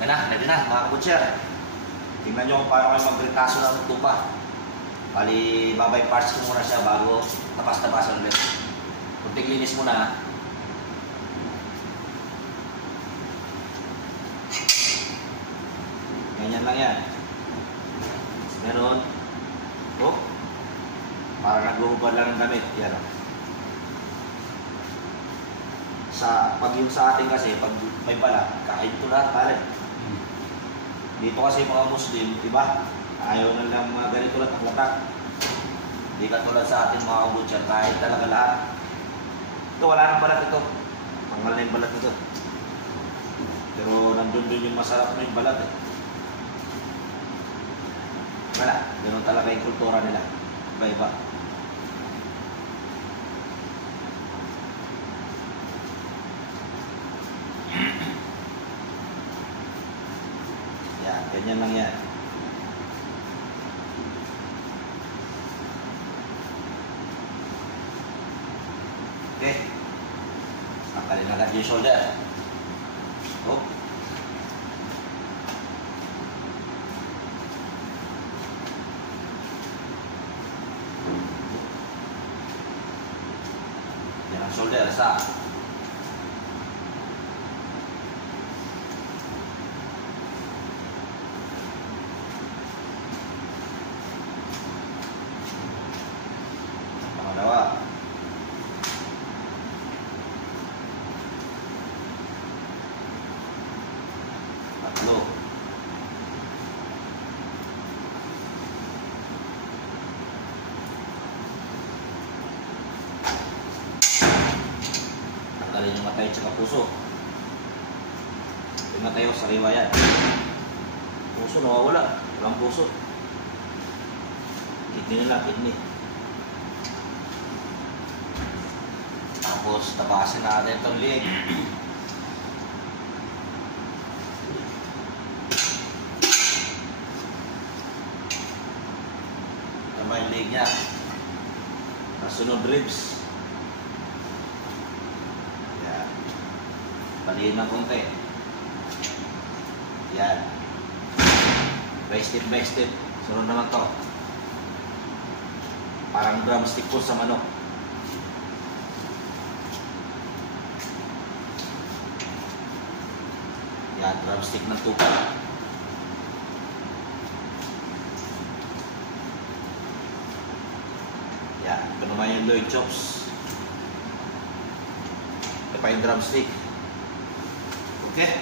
Ready na mga kabutcher. Tingnan nyo kung paano kayo magpritaso ng tupa. Bali, babay parts ko muna siya bago tapas-tapasan ulit. Kunting linis muna. Ganyan lang yan. Meron. Oh. Parang nagluhubad lang ng damit. Yan o. Pag yung sa atin kasi, pag may balat, kahit ito lahat pala. Dito kasi mga Muslim, iba, ayaw na lang mga ganito lang latak. Hindi katulad sa atin mga kabutcher, kahit talaga lahat. Ito, wala nang balat ito. Tanggal na yung balat ito. Pero nandun dun yung masarap na yung balat eh. Wala, ganoon talaga yung kultura nila. Iba-iba. Yan, ganyan lang yan. Okay. Tanggalin agad yung shoulder. Oh. Yan ang shoulder sa pangalawa. Tatlo. Tanggalin yung matay at puso. Yung matay o sariwa yan. Puso nawawala. Walang puso. Kidney nila, kidney. Tapos tapasin natin itong leg. Tama yung leg niya. Nasunod ribs. Yan. Palihin ng konti. Yan. By step. Sunod naman to. Parang drumstick po sa manok. Yan, drumstick ng tupa. Yan, ito naman yung loin chops. Ito pa yung drumstick. Okay?